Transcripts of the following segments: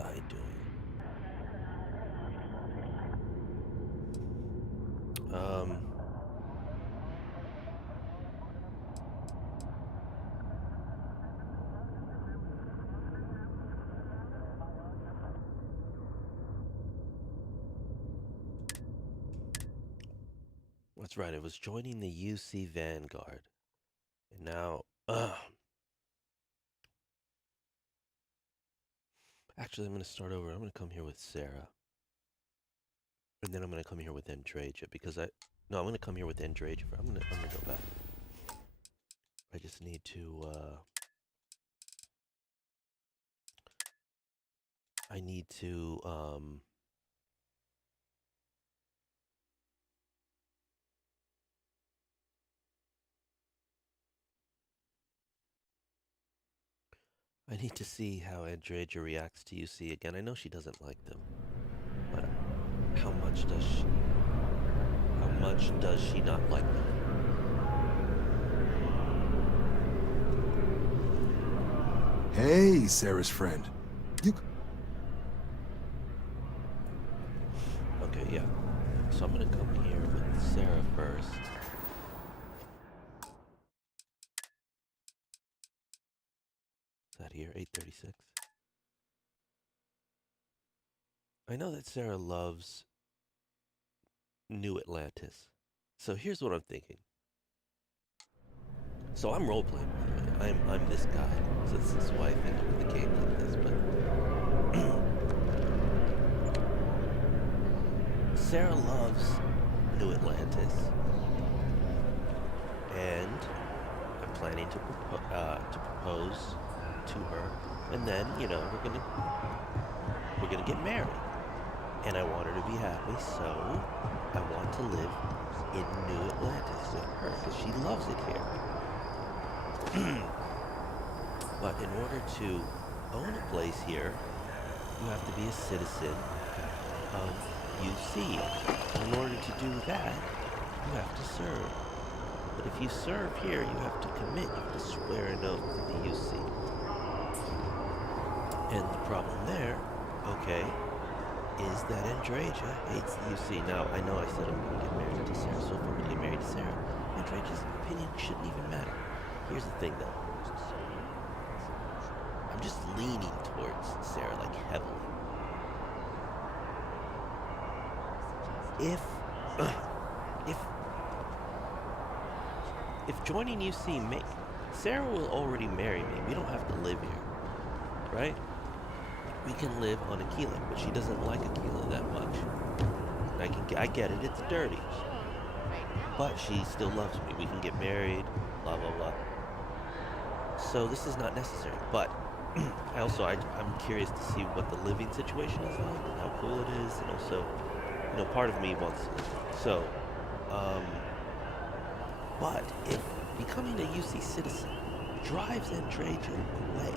I doing? That's right, it was joining the UC Vanguard. And now, actually, I'm going to start over. I'm going to come here with Sarah. And then I'm going to come here with Andraja because no, I'm going to come here with Andraja. I'm going to go back. I just need to, I need to, I need to see how Andraja reacts to UC again. I know she doesn't like them, but how much does she not like them? Hey, Sarah's friend. Okay, yeah. So I'm gonna come here with Sarah first. Is that here? 836. I know that Sarah loves New Atlantis. So here's what I'm thinking. So I'm role-playing, by the way. I'm this guy. So this is why I think of the game like this, but Sarah loves New Atlantis. And I'm planning to propose to her. And then, you know, we're gonna get married. And I want her to be happy, so I want to live in New Atlantis with her, because she loves it here. But in order to own a place here, you have to be a citizen of UC. In order to do that, you have to serve. But if you serve here, you have to commit, you have to swear an oath to the UC. And the problem there, okay, is that Andraja hates the UC. Now, I know I said I'm going to get married to Sarah, so if I'm going to get married to Sarah, Andraja's opinion shouldn't even matter. Here's the thing, though. I'm just leaning towards Sarah, like, heavily. If joining UC, Sarah will already marry me. We don't have to live here, right? We can live on Aquila, but she doesn't like Aquila that much. I get it, it's dirty. But she still loves me. We can get married, blah, blah, blah. So this is not necessary. But I'm curious to see what the living situation is like, and how cool it is, and also, you know, part of me wants to live. So, but if becoming a UC citizen drives Andraja away,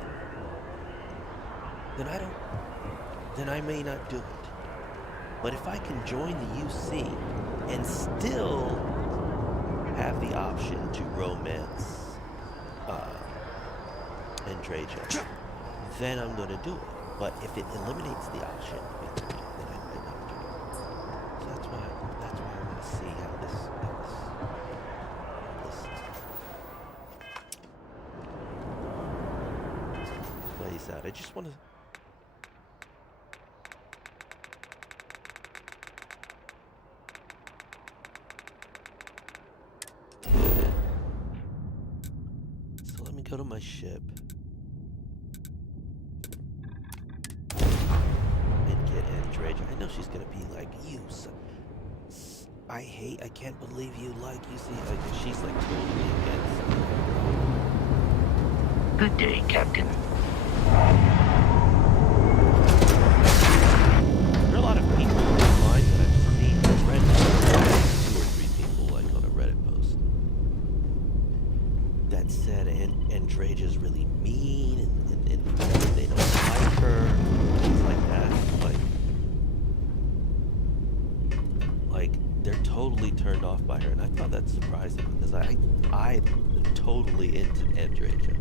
then I may not do it. But if I can join the UC and still have the option to romance Andraja, then I'm going to do it. But if it eliminates the option, then I might not do it. So that's why I want to see how this plays out. I just want to. So let me go to my ship and get Andraja. I know she's gonna be like, I can't believe you like UC. Like, she's like totally against. Good day, Captain. There are a lot of people online that I've seen on Reddit. 2 or 3 people like on a Reddit post that said Andraja's really mean and they don't like her, things like that. Like they're totally turned off by her, and I thought that surprising because I'm totally into Andraja.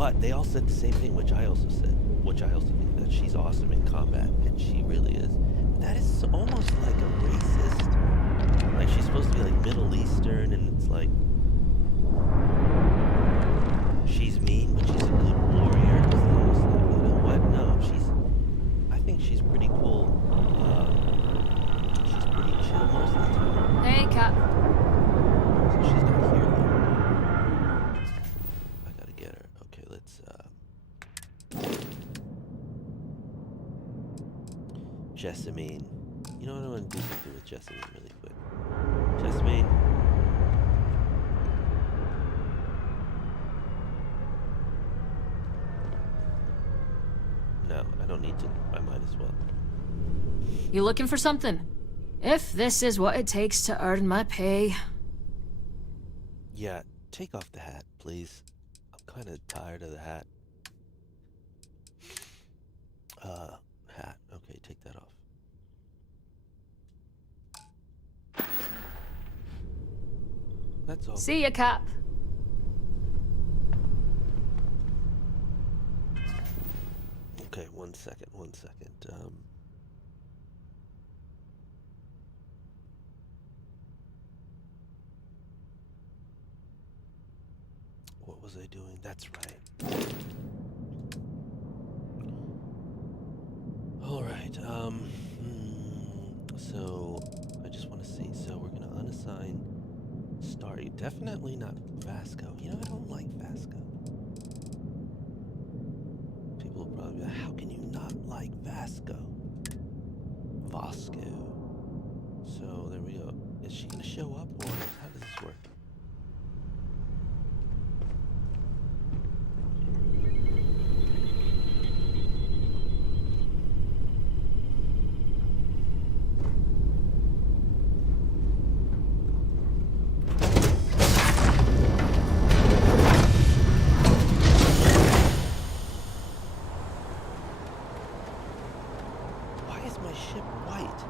But they all said the same thing, which I also said, which I also think that she's awesome in combat, and she really is. But that is almost like a racist. Like she's supposed to be like Middle Eastern, and it's like she's mean, but she's a good warrior. It's almost like, you know what? No, I think she's pretty cool. She's pretty chill most of the time. Hey, Cap. So she's not here though. I gotta get her. Okay, let's Jessamine. You know what, I want to do something with Jessamine really quick. Jessamine. No, I don't need to. I might as well. You looking for something? If this is what it takes to earn my pay. Yeah, take off the hat, please. I'm kind of tired of the hat. Hat. Okay, take that off. That's all. See ya, Cap. Okay, one second. What was I doing? That's right. All right. So I just want to see. So we're gonna unassign Starry. Definitely not Vasco. You know, I don't like Vasco. People will probably be like, how can you not like Vasco? Vasco. So there we go. Is she gonna show up, or how does this work? Why is my ship white?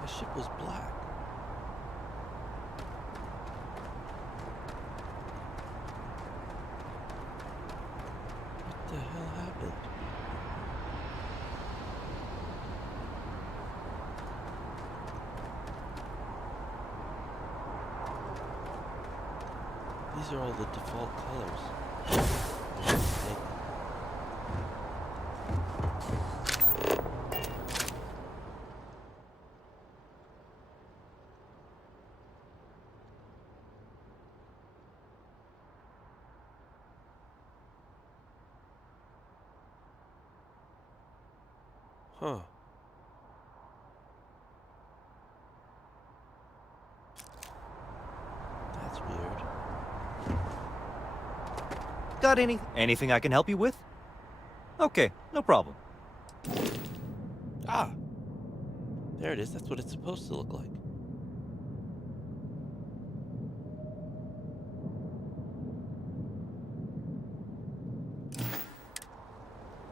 My ship was black. What the hell happened? These are all the default colors. Huh. That's weird. Got anything I can help you with? Okay, no problem. Ah! There it is. That's what it's supposed to look like.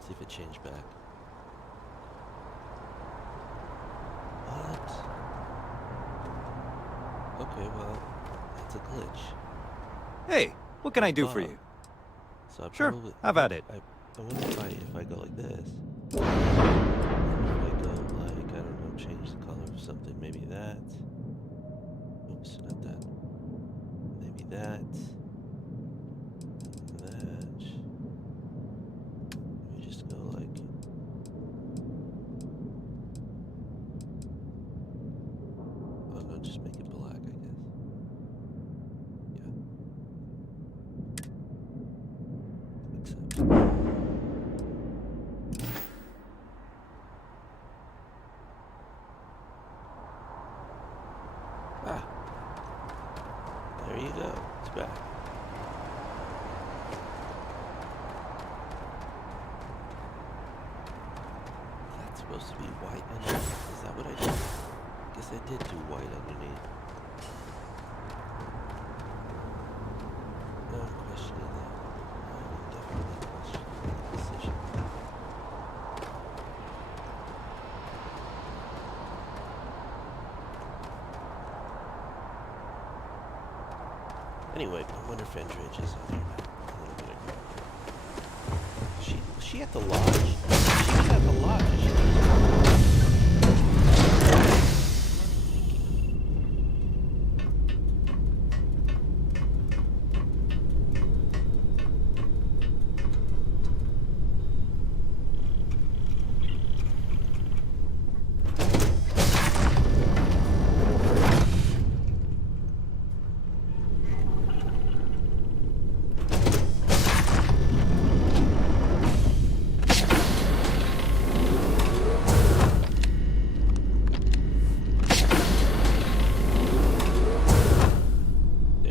See if it changed back. What? Okay, well, that's a glitch. Hey, what can I do for you? So I Sure, probably, have at it. I wonder if I go like this. If I go like, I don't know, change the color of something, maybe that. Oops, not that. Maybe that. That. Let me just go like. Oh no, just make it black, I guess. Yeah. Accept. Ah, there you go. It's back. That's supposed to be white underneath. Is that what I did? Guess I did do white underneath. No, I'm questioning that. I'm definitely questioning that decision. Anyway, I wonder if Andrej is out here. A little bit ago. Was she at the lodge? She was at the lodge. And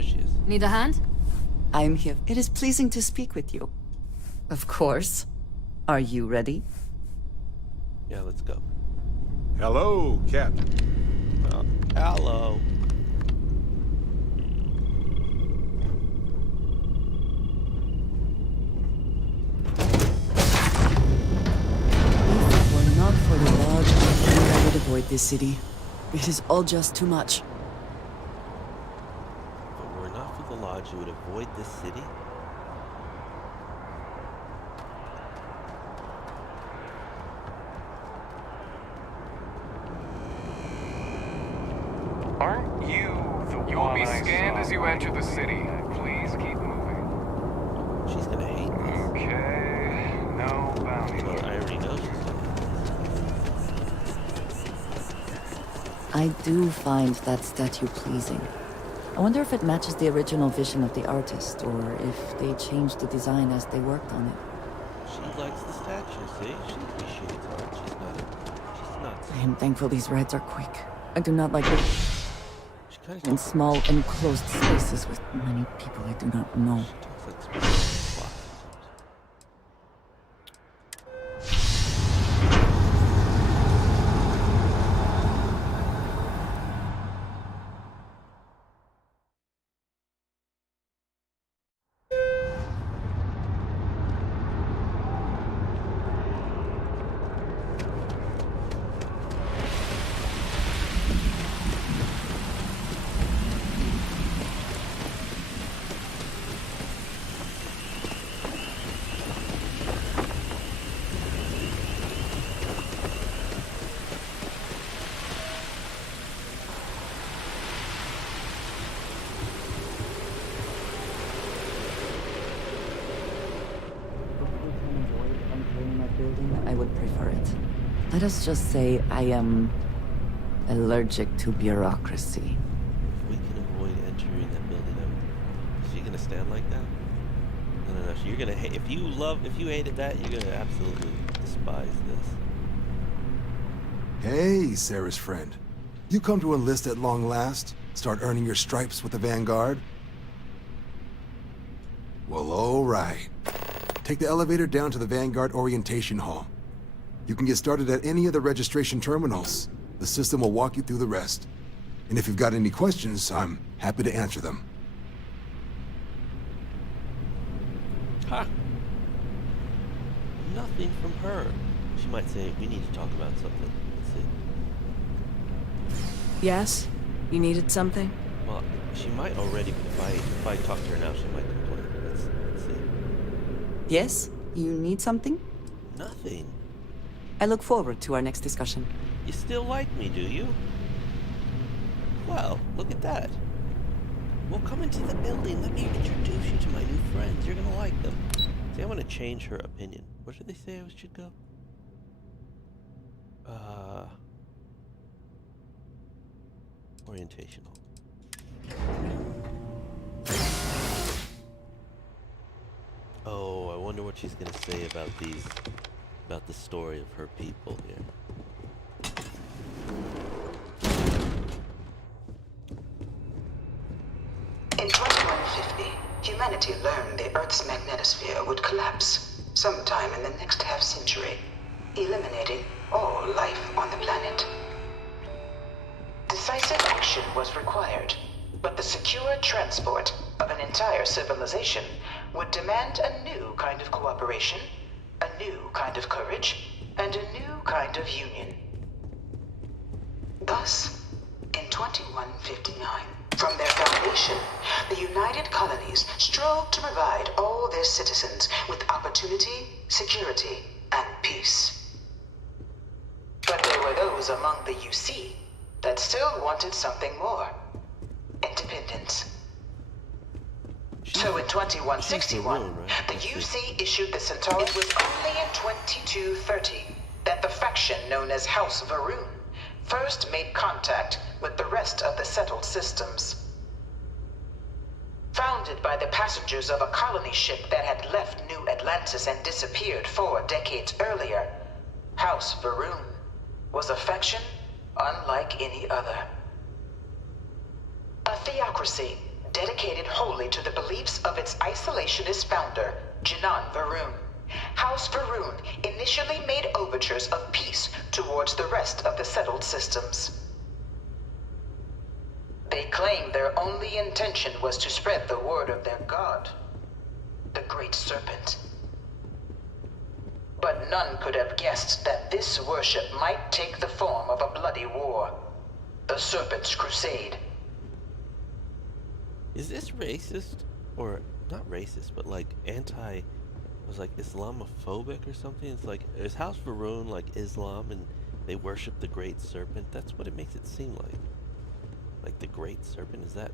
she Need a hand? I'm here. It is pleasing to speak with you. Of course. Are you ready? Yeah, let's go. Hello, Captain. Oh, hello. If it were not for the lodge, I think I would avoid this city. It is all just too much. If it were not for the lodge, you would avoid this city? Aren't you the one? You'll be scanned as you enter the city. Please keep moving. She's gonna hate this. Okay, no bounty. Well, I already know she's gonna hate I do find that statue pleasing. I wonder if it matches the original vision of the artist, or if they changed the design as they worked on it. this. She likes the statue, see? She appreciates art. She's not. I am thankful these rides are quick. I do not like it She kind in of small, enclosed spaces with many people I do not know. talks like Spider-Man sometimes. I would prefer it. Let us just say I am allergic to bureaucracy. If we can avoid entering that building, is she gonna stand like that? No. You're gonna hate. If you hated that, you're gonna absolutely despise this. Hey, Sarah's friend. You come to enlist at long last? Start earning your stripes with the Vanguard? Well, all right. Take the elevator down to the Vanguard Orientation Hall. You can get started at any of the registration terminals. The system will walk you through the rest. And if you've got any questions, I'm happy to answer them. Ha! Nothing from her. She might say, we need to talk about something. Let's see. Yes? You needed something? Well, she might already, but if I talk to her now, she might complain. Let's see. Yes? You need something? Nothing. I look forward to our next discussion. You still like me, do you? Well, look at that. Well, come into the building. Let me introduce you to my new friends. You're gonna like them. See, I want to change her opinion. Where did they say I should go? Orientational. Oh, I wonder what she's gonna say about the story of her people here. In 2150, humanity learned the Earth's magnetosphere would collapse sometime in the next half-century, eliminating all life on the planet. Decisive action was required, but the secure transport of an entire civilization would demand a new kind of cooperation, a new kind of courage, and a new kind of union. Thus, in 2159, From their foundation, the United Colonies strove to provide all their citizens with opportunity, security, and peace. But there were those among the UC that still wanted something more. Independence. So in 2161, the UC issued the Centauri. It was only in 2230 that the faction known as House Varun first made contact with the rest of the settled systems. Founded by the passengers of a colony ship that had left New Atlantis and disappeared 4 decades earlier, House Varun was a faction unlike any other. A theocracy dedicated wholly to the beliefs of its isolationist founder, Janan Varun. House Varun initially made overtures of peace towards the rest of the settled systems. They claimed their only intention was to spread the word of their god, the Great Serpent. But none could have guessed that this worship might take the form of a bloody war, the Serpent's Crusade. Is this racist? Or, not racist, but like was like Islamophobic or something? It's like, is House Varun like Islam and they worship the Great Serpent? That's what it makes it seem like. Like the Great Serpent, is that?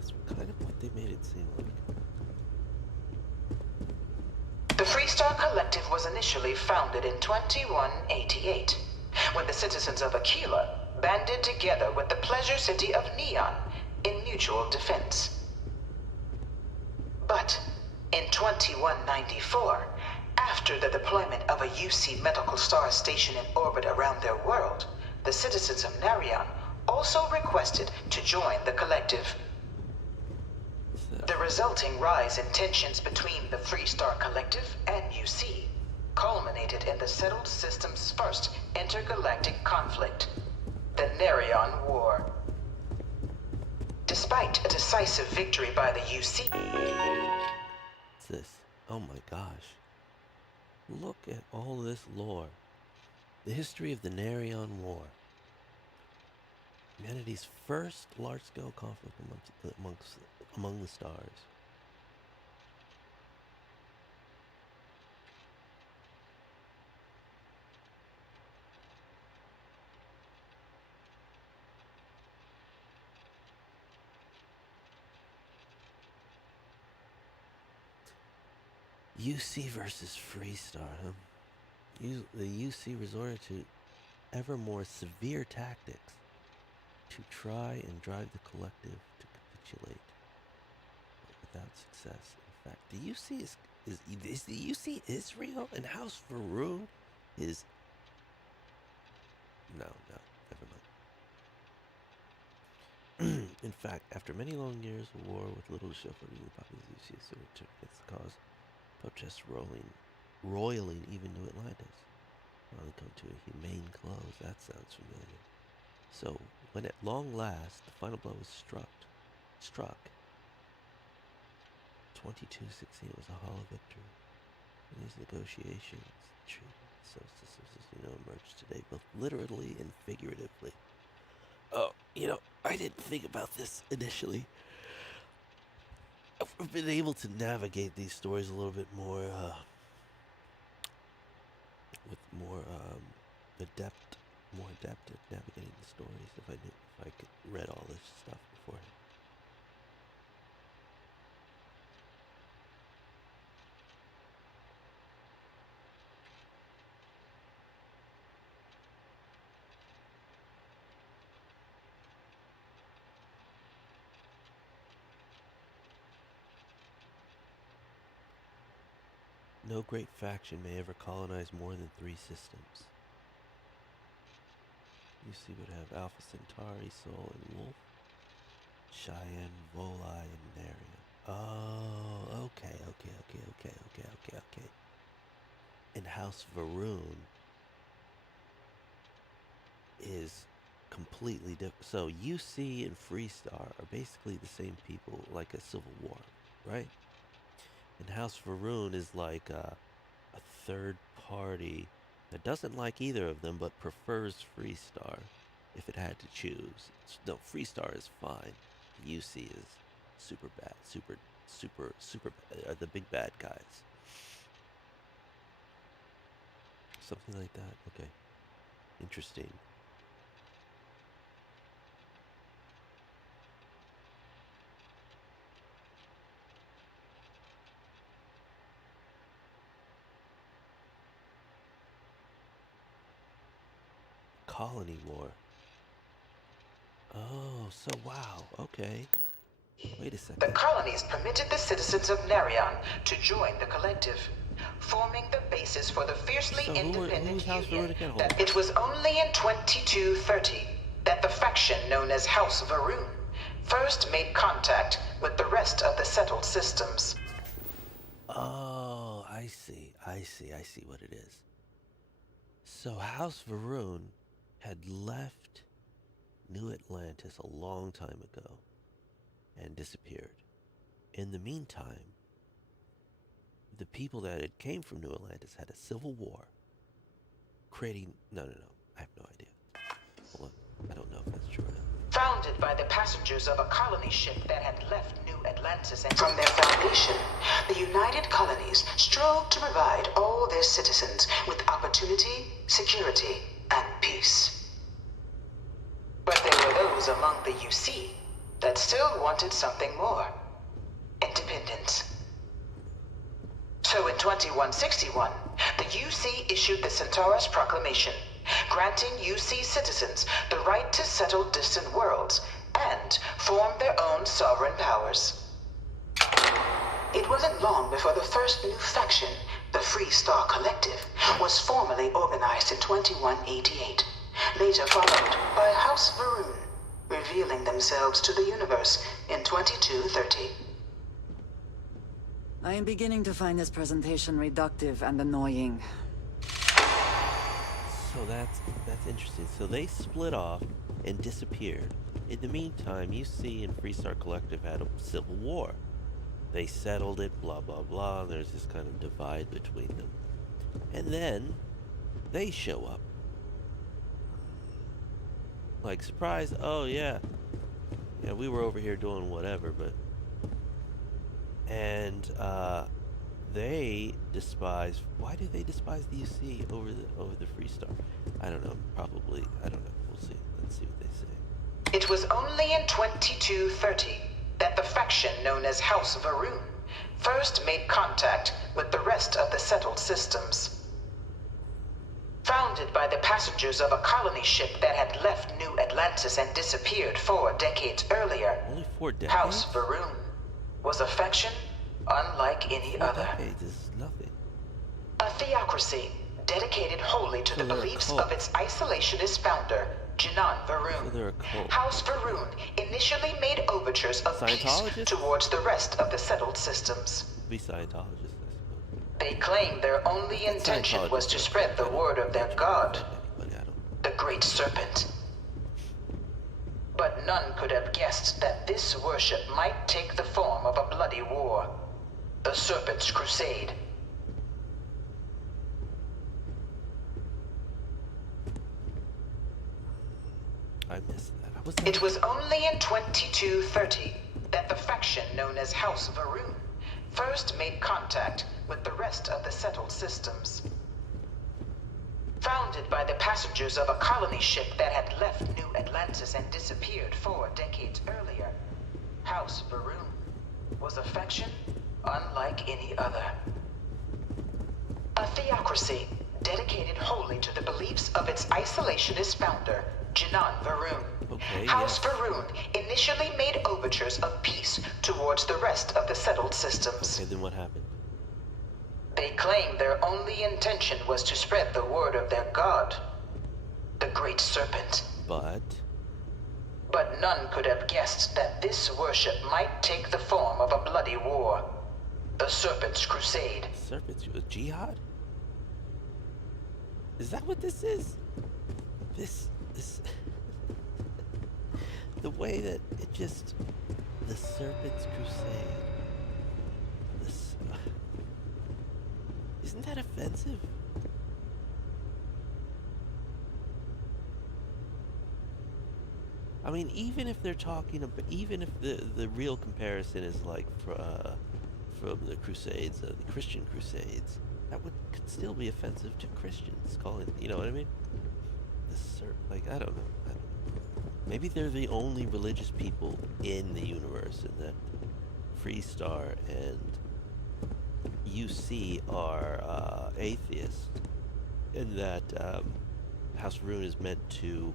That's kind of what they made it seem like. The Freestar Collective was initially founded in 2188, when the citizens of Aquila banded together with the pleasure city of Neon in mutual defense. But in 2194, after the deployment of a UC medical star station in orbit around their world, the citizens of Narion also requested to join the collective. The resulting rise in tensions between the Freestar Collective and UC culminated in the settled system's first intergalactic conflict, the Narion War. Despite a decisive victory by the UC... What's this? Oh my gosh. Look at all this lore. The history of the Narion War. Humanity's first large-scale conflict among the stars. UC versus Freestar, huh? The UC resorted to ever more severe tactics to try and drive the collective to capitulate, but without success. In fact, the UC is the UC Israel, and House Varun is no, never mind. In fact, after many long years of war with little to show for the populace, the UC is returned against the cause. Protests roiling even New Atlantis. Finally come to a humane close. That sounds familiar. So, when at long last the final blow was struck, 2216 was a hollow victory. In these negotiations, the treaty systems, emerged today, both literally and figuratively. Oh, I didn't think about this initially. I've been able to navigate these stories a little bit more, with more adept at navigating the stories if I could read all this stuff beforehand. No great faction may ever colonize more than 3 systems. UC would have Alpha Centauri, Sol, and Wolf, Cheyenne, Volii, and Naria. Oh, okay. And House Varun is completely different. So UC and Freestar are basically the same people, like a civil war, right? And House Varun is like a third party that doesn't like either of them but prefers Freestar if it had to choose. No, Freestar is fine. UC is super bad. Super bad. Are the big bad guys. Something like that. Okay. Interesting. Colony war. Oh, so wow. Okay. Wait a second. The colonies permitted the citizens of Narion to join the collective, forming the basis for the fiercely independent House union. Veronica at That it was only in 2230 that the faction known as House Varoon first made contact with the rest of the settled systems. Oh, I see what it is. So House Varoon had left New Atlantis a long time ago and disappeared. In the meantime, the people that had came from New Atlantis had a civil war, creating... No, I have no idea. Hold on, I don't know if that's true or not. Founded by the passengers of a colony ship that had left New Atlantis, and from their foundation, the United Colonies strove to provide all their citizens with opportunity, security, and peace. But there were those among the UC that still wanted something more. Independence. So in 2161, the UC issued the Centaurus Proclamation, granting UC citizens the right to settle distant worlds and form their own sovereign powers. It wasn't long before the first new faction, the Free Star Collective, was formally organized in 2188, later followed by House Varoon, revealing themselves to the universe in 2230. I am beginning to find this presentation reductive and annoying. So that's interesting. So they split off and disappeared. In the meantime, UC and Freestar Collective had a civil war. They settled it, blah, blah, blah, and there's this kind of divide between them. And then they show up. Like, surprise, oh yeah. Yeah, we were over here doing whatever, but... And, they despise... Why do they despise the UC over the Freestar? I don't know, probably, I don't know, we'll see. Let's see what they say. It was only in 2230 that the faction known as House Varoon first made contact with the rest of the settled systems. Founded by the passengers of a colony ship that had left New Atlantis and disappeared 4 decades earlier, Only 4 decades? House Varoon was a faction unlike any 4 other. decades is nothing. A theocracy dedicated wholly to the they're a beliefs cult. of its isolationist founder, Janan Varoon. So they're a cult. House Varoon initially made overtures of peace Scientologists? towards the rest of the settled systems. Be Scientologists, I suppose. They claimed their only intention was to spread the word of their god, Anybody, I don't... the Great Serpent. But none could have guessed that this worship might take the form of a bloody war, the Serpent's Crusade. I missed that. It was only in 2230 that the faction known as House Varoon first made contact with the rest of the settled systems. Founded by the passengers of a colony ship that had left New Atlantis and disappeared 4 decades earlier, House Varoon was a faction unlike any other. A theocracy dedicated wholly to the beliefs of its isolationist founder, Janan Varoon. Okay, House yes. Varoon initially made overtures of peace towards the rest of the settled systems. Okay, then what happened? They claimed their only intention was to spread the word of their god, the Great Serpent. But... But none could have guessed that this worship might take the form of a bloody war, the Serpent's Crusade. Serpents, jihad? Is that what this is? This... the way that it just... The Serpent's Crusade. This... Isn't that offensive? I mean, even if they're talking about, even if the real comparison is like from the Crusades, the Christian Crusades, that could still be offensive to Christians. Calling, you know what I mean? Like I don't know. Maybe they're the only religious people in the universe, and that Freestar and UC are atheists, and that House Rune is meant to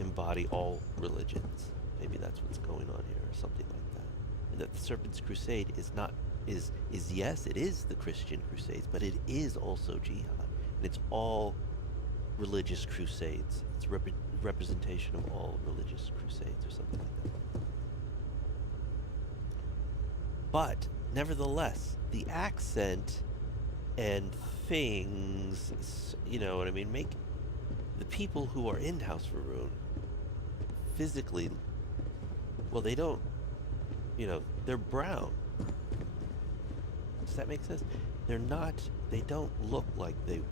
embody all religions. Maybe that's what's going on here, or something like that. And that the Serpent's Crusade is not yes, it is the Christian Crusades, but it is also jihad, and it's all religious crusades. It's representation of all religious crusades, or something like that. But nevertheless, the accent and things, you know what I mean, make the people who are in House Varun physically, well, they don't, you know, they're brown. Does that make sense? They don't look like they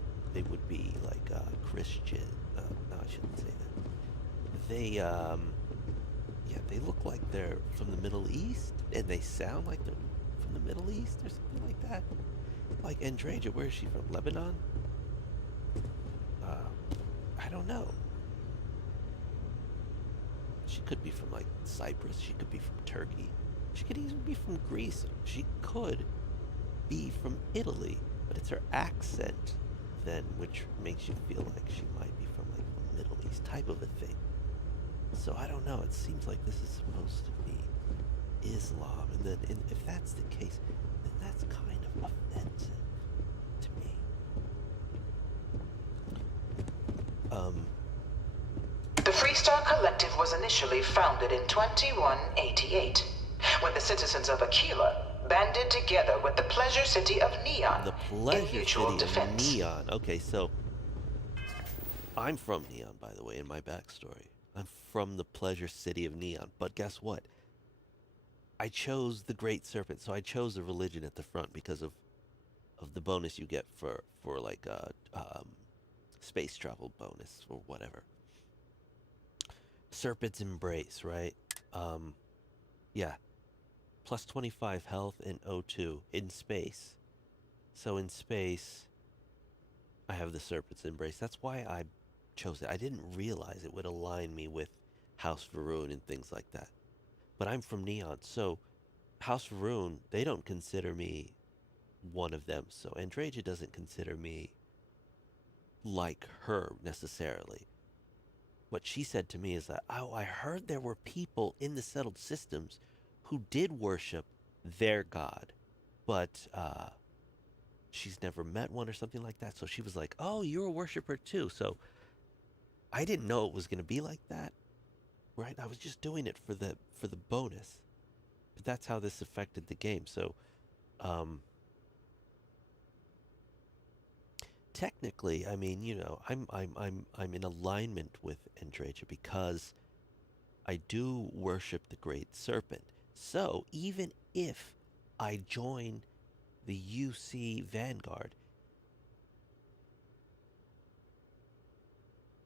would be like Christian. No, I shouldn't say that. They look like they're from the Middle East, and they sound like they're from the Middle East or something like that. Like Andreja, where is she from? Lebanon? I don't know. She could be from like Cyprus. She could be from Turkey. She could even be from Greece. She could be from Italy, but it's her accent then which makes you feel like she might be from like the Middle East type of a thing. So I don't know. It seems like this is supposed to be Islam, and then if that's the case, then that's kind of offensive to me. The Freestar Collective was initially founded in 2188, when the citizens of Aquila banded together with the Pleasure City of Neon The in Pleasure mutual City defense. of Neon. Okay, so I'm from Neon, by the way, in my backstory. I'm from the Pleasure City of Neon. But guess what? I chose the Great Serpent, so I chose a religion at the front because of the bonus you get for like space travel bonus or whatever. Serpent's Embrace, right? Yeah. Plus 25 health and O2 in space. So in space, I have the Serpent's Embrace. That's why I chose it. I didn't realize it would align me with House Varun and things like that. But I'm from Neon, so House Varun, they don't consider me one of them. So Andreja doesn't consider me like her necessarily. What she said to me is that, oh, I heard there were people in the settled systems who did worship their god, but she's never met one or something like that. So she was like, oh, you're a worshiper too. So I didn't know it was going to be like that, right? I was just doing it for the bonus. But that's how this affected the game. So technically, I mean, you know, I'm in alignment with Andreja because I do worship the Great Serpent. So even if I join the UC Vanguard,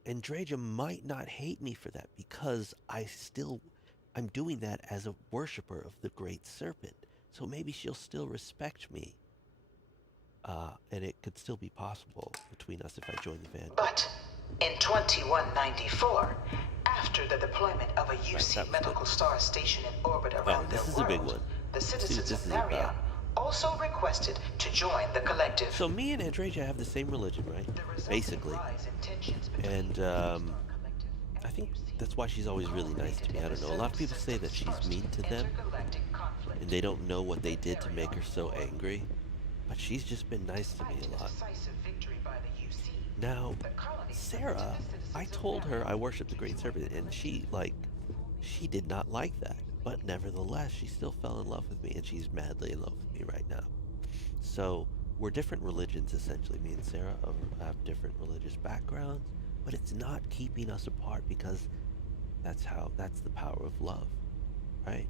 Andreja might not hate me for that because I'm doing that as a worshiper of the Great Serpent. So maybe she'll still respect me. And it could still be possible between us if I join the Vanguard. But in 2194, after the deployment of a UC medical star station in orbit around their this is world, a big one. the citizens this of is about. Marion also requested to join the collective. So me and Andreja have the same religion, right? Basically. And I think that's why she's always really nice to me. I don't know. A lot of people say that she's mean to them, and they don't know what they did to make her so angry. But she's just been nice to me a lot. Now, Sarah, I told her I worship the Great Serpent, and she did not like that. But nevertheless, she still fell in love with me, and she's madly in love with me right now. So, we're different religions, essentially. Me and Sarah have different religious backgrounds, but it's not keeping us apart because that's the power of love, right?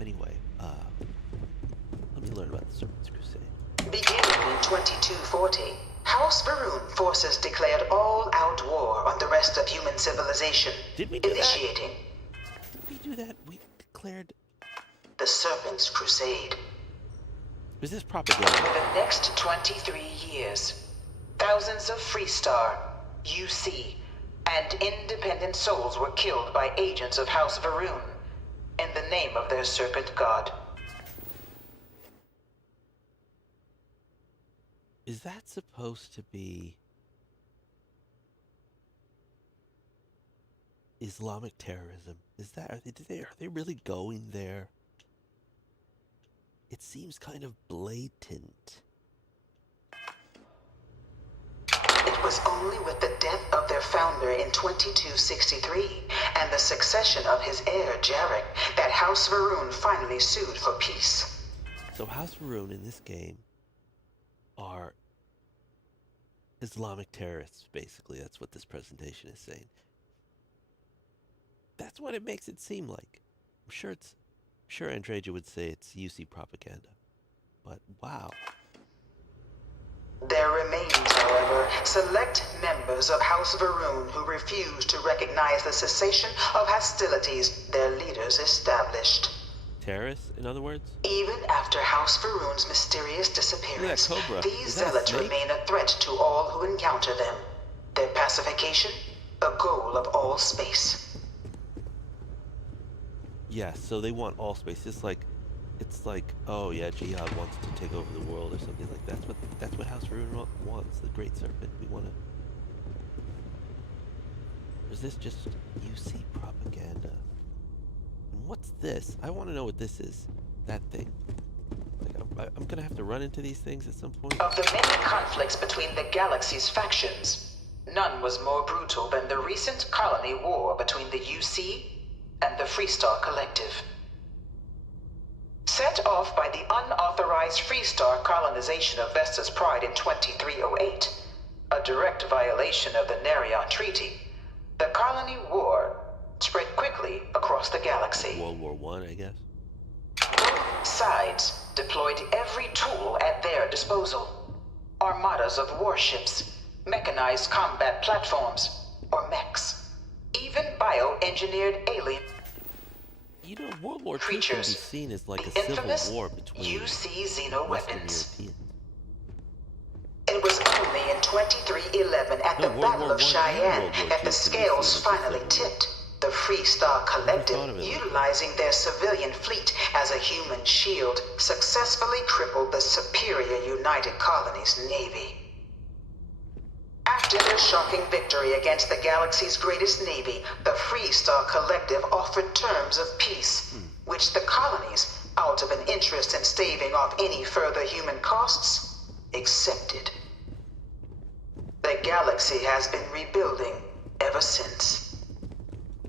Anyway, let me learn about the Serpent's Crusade. Beginning in 2240, House Varun forces declared all-out war on the rest of human civilization, Did we do that? initiating Did we do that? We declared. the Serpent's Crusade. Was this For propaganda? the next 23 years, thousands of Freestar, UC, and independent souls were killed by agents of House Varun in the name of their serpent god. Is that supposed to be Islamic terrorism? Is that are they really going there? It seems kind of blatant. It was only with the death of their founder in 2263 and the succession of his heir, Jarek, that House Varun finally sued for peace. So House Varun in this game are Islamic terrorists, basically. That's what this presentation is saying. That's what it makes it seem like. I'm sure Andreja would say it's UC propaganda. But wow. There remains, however, select members of House Varun who refuse to recognize the cessation of hostilities their leaders established. Terrorists, in other words? Even after House Varun's mysterious disappearance, Look at that cobra. these Is that a zealots snake? remain a threat to all who encounter them. Their pacification, a goal of all space. Yeah, so they want all space. It's like, oh yeah, Jihad wants to take over the world or something like that. That's what House Varun wants, the Great Serpent. We want to. Or is this just UC propaganda? And what's this? I want to know what this is. That thing. Like, I'm gonna have to run into these things at some point. Of the many conflicts between the galaxy's factions, none was more brutal than the recent colony war between the UC and the Freestar Collective. Set off by the unauthorized Freestar colonization of Vesta's Pride in 2308, a direct violation of the Nerion Treaty, the colony war spread quickly across the galaxy. World War I, I guess. Both sides deployed every tool at their disposal. Armadas of warships, mechanized combat platforms, or mechs, even bioengineered alien You know, World War II can be creatures, seen as like the a infamous civil war between UC Xeno Western weapons. Europeans. It was only in 2311 at No, the World Battle War of I and Cheyenne World War that II the scales produced a finally civil war. tipped. The Freestar Collective, thought of it like that. utilizing their civilian fleet as a human shield, successfully crippled the superior United Colonies Navy. After their shocking victory against the galaxy's greatest navy, the Freestar Collective offered terms of peace, which the colonies, out of an interest in staving off any further human costs, accepted. The galaxy has been rebuilding ever since.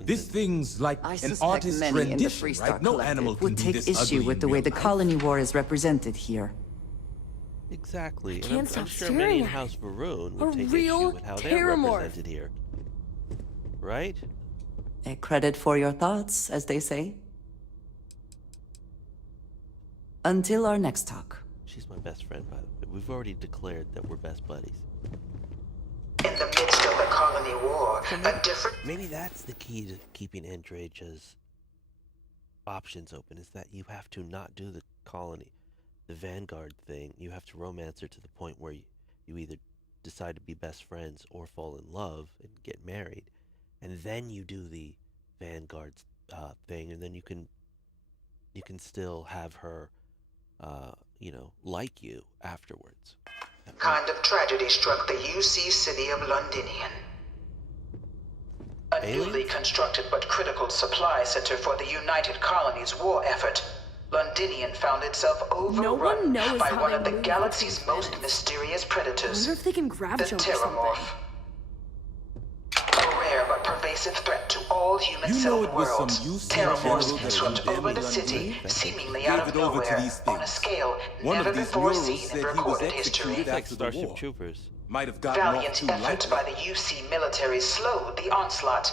This thing's like I an suspect artist's many in the rendition, Freestar right? No animal Collective can would be take this issue ugly with in the way real the life. colony war is represented here. Exactly. And can't I'm stop sure staring many in at House Varun A would take issue real with how they're terramorph. represented here. Right? A credit for your thoughts, as they say. Until our next talk. She's my best friend, by the way. We've already declared that we're best buddies. In the midst of the colony war, a different Maybe that's the key to keeping Andreja's options open, is that you have to not do the colony, the Vanguard thing. You have to romance her to the point where you either decide to be best friends or fall in love and get married. And then you do the Vanguard thing, and then you can still have her, like you afterwards. kind of tragedy struck the UC city of Londinian. A newly Aliens? constructed but critical supply center for the United Colonies' war effort, Londinian found itself overrun knows by how one they of the move galaxy's between most planets. mysterious I predators, wonder if they can the grab jump or Terramorph. something. A rare but pervasive threat to all human You know it was some self-worlds, UC Terramorphs general that swept rebelled over the in city, London. seemingly Gave out of it over to nowhere, these on a things. scale One never of these before murals seen said in he was recorded history. executed It's like after the Starship war. Troopers. Might have gotten off Valiant too effort lightly. by the UC military slowed the onslaught,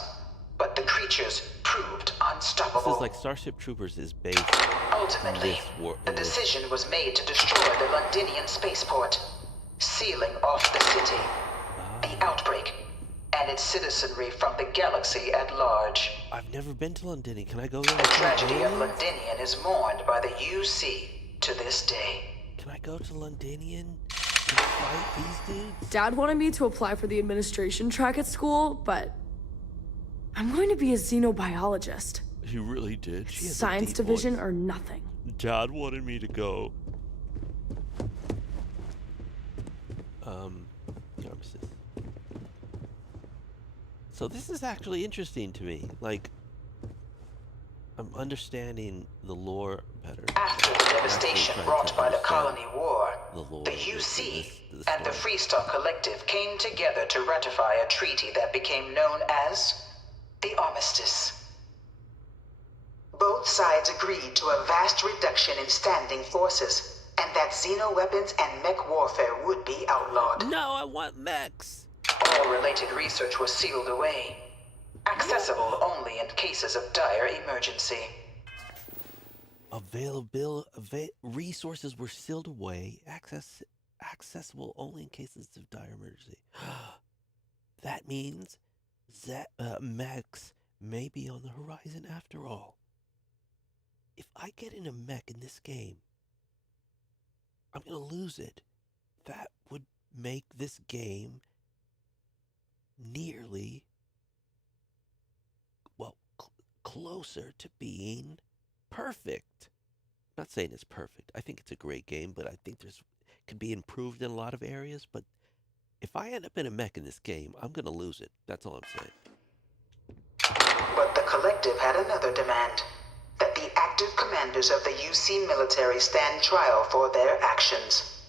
but the creatures proved This unstoppable. is like Starship Troopers is based Ultimately, this war- the in this- decision was made to destroy the Londinian spaceport, sealing off the city, the outbreak, and its citizenry from the galaxy at large. I've never been to Londinium. Can I go there? The and fight tragedy of aliens? Londinium is mourned by the UC to this day. Can I go to Londinium and fight these dudes? Dad wanted me to apply for the administration track at school, but I'm going to be a xenobiologist. He really did. She has a Science deep division voice. or nothing. Dad wanted me to go. The armistice. So this is actually interesting to me. Like, I'm understanding the lore better. After the devastation brought by the Colony War, lore the of UC this and the story. Freestar Collective came together to ratify a treaty that became known as the Armistice. Both sides agreed to a vast reduction in standing forces, and that xeno-weapons and mech warfare would be outlawed. No, I want mechs. All related research was sealed away, accessible only in cases of dire emergency. Resources were sealed away, accessible only in cases of dire emergency. That means that mechs may be on the horizon after all. If I get in a mech in this game, I'm gonna lose it. That would make this game nearly, well, closer to being perfect. I'm not saying it's perfect. I think it's a great game, but I think could be improved in a lot of areas. But if I end up in a mech in this game, I'm gonna lose it. That's all I'm saying. But the Collective had another demand. That the active commanders of the UC military stand trial for their actions.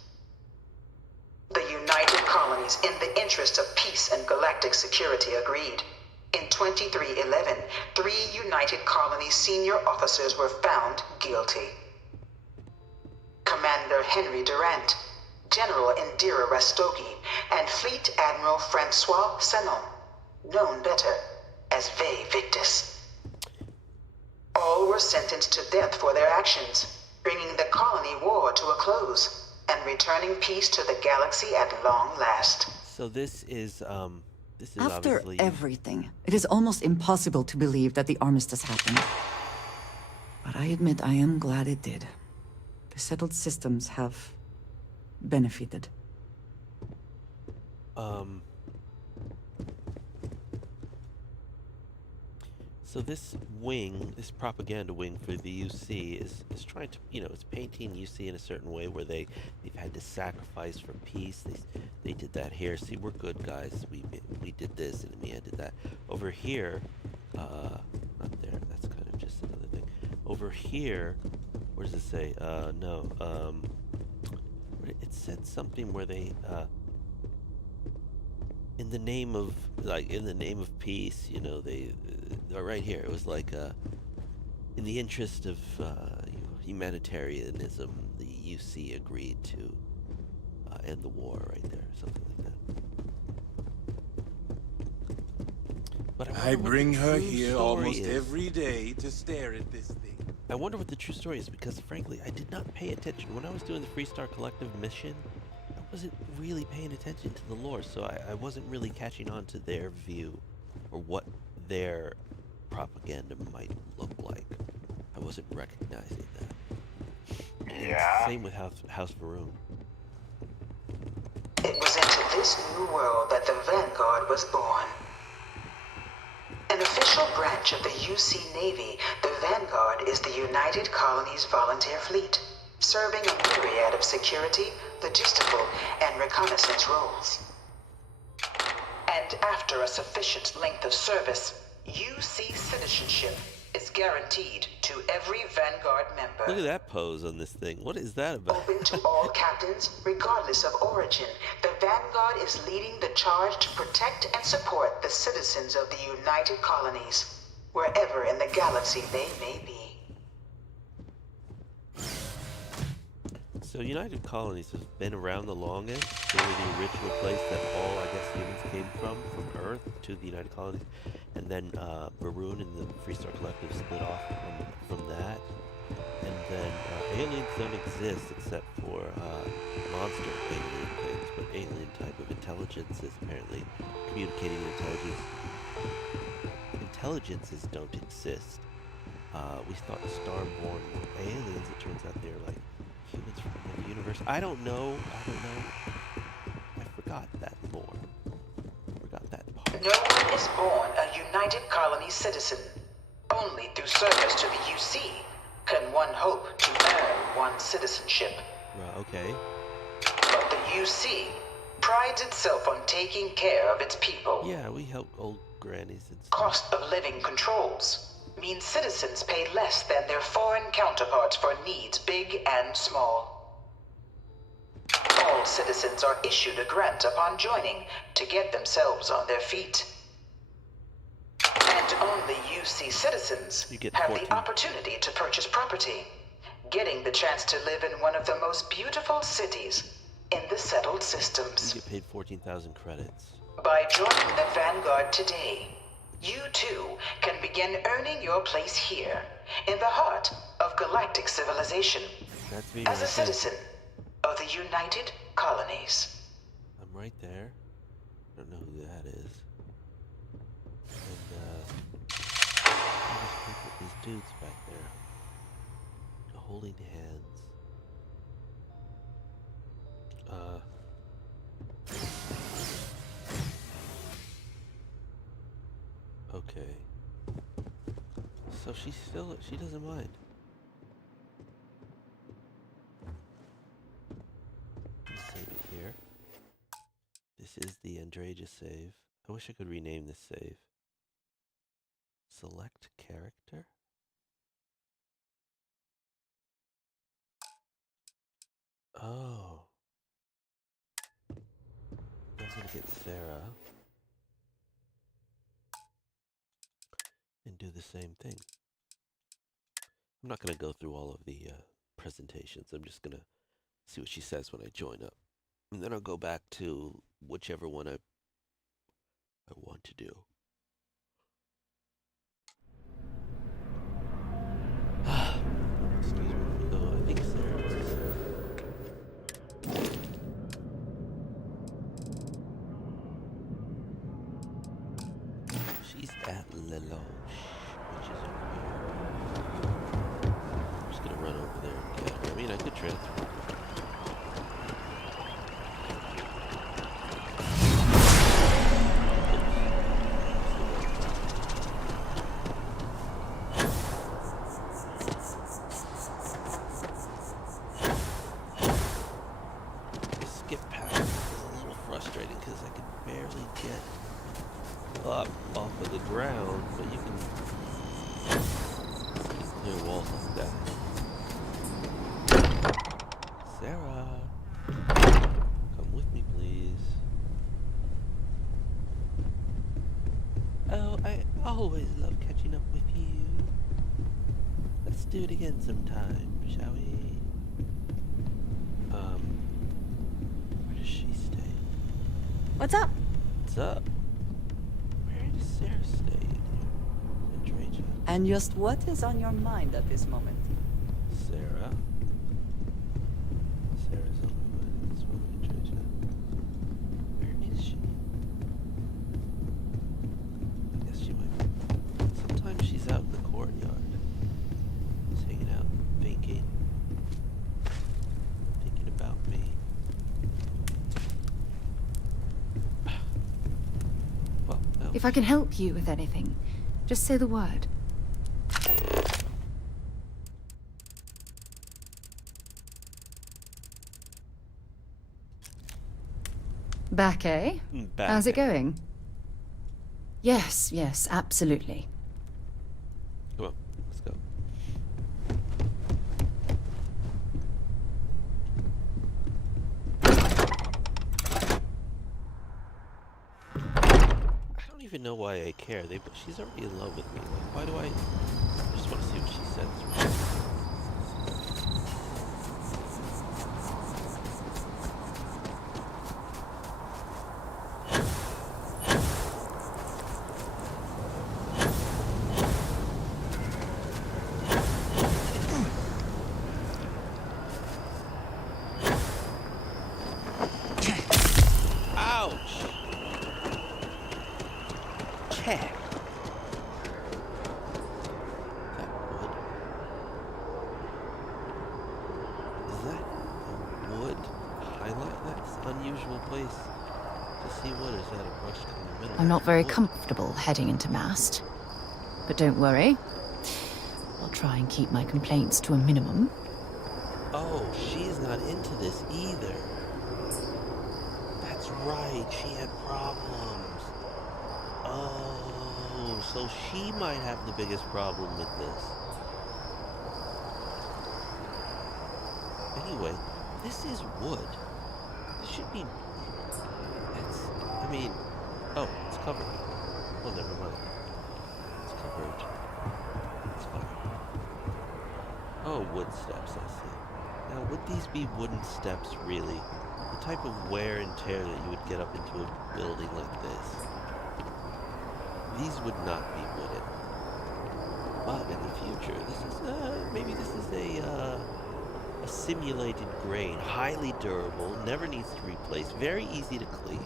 The United Colonies, in the interest of peace and galactic security, agreed. In 2311, 3 United Colonies senior officers were found guilty. Commander Henry Durant, General Indira Rastogi, and Fleet Admiral Francois Sanon, known better as Ve Victus. All were sentenced to death for their actions, bringing the colony war to a close and returning peace to the galaxy at long last. So this is After obviously everything, it is almost impossible to believe that the armistice happened. But I admit I am glad it did. The settled systems have benefited. So this wing, this propaganda wing for the UC is trying to, it's painting UC in a certain way where they've had to sacrifice for peace. They did that here. See, we're good guys. We did this and we did that. Over here, not there. That's kind of just another thing. Over here, where does it say? No. It said something where they in the name of peace, they right here. It was like in the interest of humanitarianism, the UC agreed to end the war. Right there, something like that. But I bring her here here almost every day to stare at this thing. I wonder what the true story is, because frankly, I did not pay attention when I was doing the Freestar Collective mission. I wasn't really paying attention to the lore, so I wasn't really catching on to their view or what their propaganda might look like. I wasn't recognizing that. Yeah? Same with House Varun. It was into this new world that the Vanguard was born. An official branch of the UC Navy, the Vanguard is the United Colonies Volunteer Fleet, serving a myriad of security, logistical, and reconnaissance roles. And after a sufficient length of service, UC citizenship is guaranteed to every Vanguard member. Look at that pose on this thing. What is that about? Open to all captains, regardless of origin, the Vanguard is leading the charge to protect and support the citizens of the United Colonies, wherever in the galaxy they may be. So United Colonies has been around the longest. They were the original place that all, I guess, humans came from Earth to the United Colonies. And then Maroon and the Freestar Collective split off from that. And then aliens don't exist except for monster alien things, but alien type of intelligence is apparently communicating intelligence. Intelligences don't exist. We thought the Starborn were aliens. It turns out they're like humans from another universe. I don't know. I forgot that lore. I forgot that part. No one is born a United Colony citizen. Only through service to the UC can one hope to earn one's citizenship. Okay. But the UC prides itself on taking care of its people. Yeah, we help old grannies and stuff. Cost of living controls means citizens pay less than their foreign counterparts for needs big and small. All citizens are issued a grant upon joining to get themselves on their feet. And only UC citizens have the opportunity to purchase property, getting the chance to live in one of the most beautiful cities in the settled systems. You get paid 14,000 credits. By joining the Vanguard today, you too can begin earning your place here, in the heart of galactic civilization, That's me as a right there. citizen of the United Colonies. I'm right there. I don't know who that is. And these dudes back there, holding hands. Okay. So she doesn't mind. Let's save it here. This is the Andreja save. I wish I could rename this save. Select character? Oh. I'm gonna get Sarah and do the same thing. I'm not gonna go through all of the presentations. I'm just gonna see what she says when I join up. And then I'll go back to whichever one I want to do. Excuse me. Oh, I think Sarah was. She's at Lelouch, which is over here. I'm just gonna run over there and get her. I mean, I could transfer. Skip past is a little frustrating because I can barely get up off of the ground, but you can clear walls like that. Sarah, come with me, please. Oh, I always love catching up with you. Let's do it again sometime, shall we? Where does she stay? What's up? What's up? Where does Sarah stay in Andreja? And just what is on your mind at this moment? Sarah? Sarah's on my mind at this moment in Andreja. Where is she? I guess she might be. Sometimes she's out in the courtyard. Just hanging out, thinking about me. Well, no. If I can help you with anything, just say the word. Back, eh? Back. How's it going? Yes, yes, absolutely. Come on, let's go. I don't even know why I care. She's already in love with me. Like, why do I just want to see what she says? usual place to see what is at a brush in the middle. I'm not very Wood. comfortable heading into Mast. But don't worry. I'll try and keep my complaints to a minimum. Oh, she's not into this either. That's right, she had problems. Oh, so she might have the biggest problem with this. Anyway, this is wood. This should be... I mean... Oh, it's covered. Oh, never mind. It's covered. It's fine. Oh, wood steps, I see. Now, would these be wooden steps, really? The type of wear and tear that you would get up into a building like this. These would not be wooden. But in the future, this is, maybe this is a simulated grain. Highly durable, never needs to replace, very easy to clean.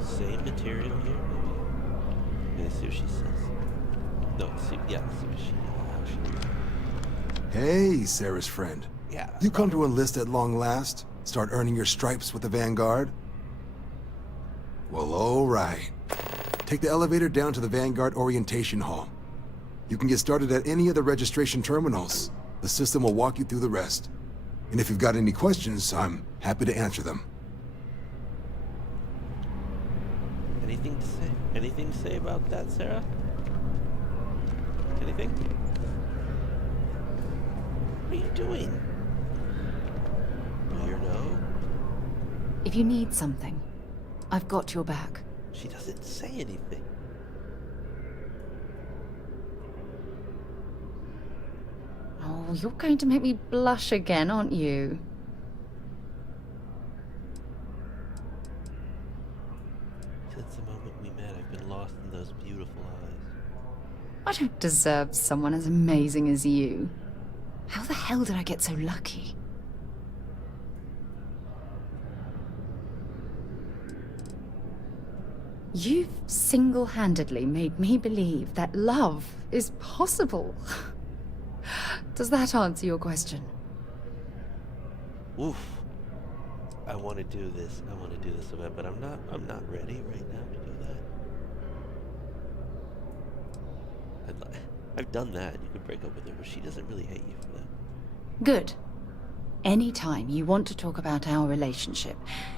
Same material here, maybe? Let's see what she says. No, see, yeah, see what she, Hey, Sarah's friend. yeah. You come to enlist at long last? Start earning your stripes with the Vanguard? Well, all right. Take the elevator down to the Vanguard Orientation Hall. You can get started at any of the registration terminals. The system will walk you through the rest. And if you've got any questions, I'm happy to answer them. Anything to say? Anything to say about that, Sarah? Anything? What are you doing? Weirdo. If you need something, I've got your back. She doesn't say anything. Oh, you're going to make me blush again, aren't you? Since the moment we met, I've been lost in those beautiful eyes. I don't deserve someone as amazing as you. How the hell did I get so lucky? You've single-handedly made me believe that love is possible. Does that answer your question? Oof. I want to do this. I want to do this event, but I'm not ready right now to do that. I've done that. You could break up with her, but she doesn't really hate you for that. Good. Anytime you want to talk about our relationship,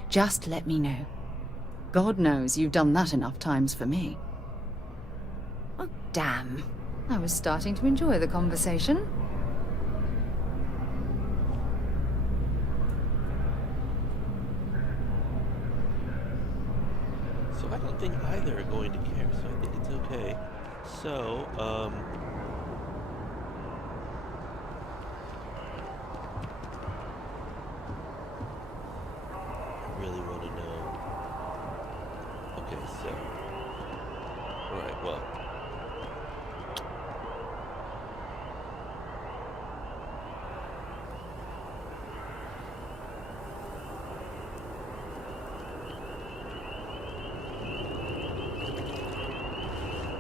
just let me know. God knows you've done that enough times for me. Oh, damn. I was starting to enjoy the conversation. So I don't think either are going to care, so I think it's okay. So, I really want to know. Okay, so. Alright, well.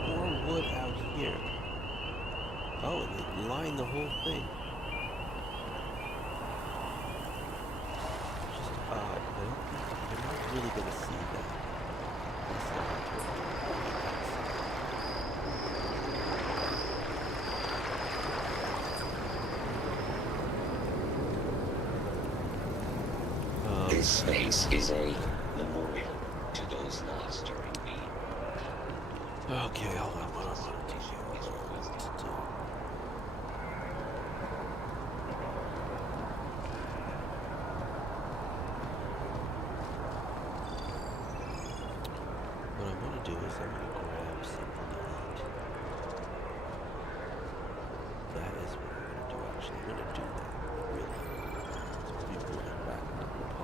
More wood out here. Oh, and they line the whole thing. Just odd. I don't think you're not really going to see that. This space is a memorial to those lost during the... Okay, hold on. What I want to teach you. What I want to do is I'm going to grab something to eat. That is what I'm going to do, actually. I'm going to do that.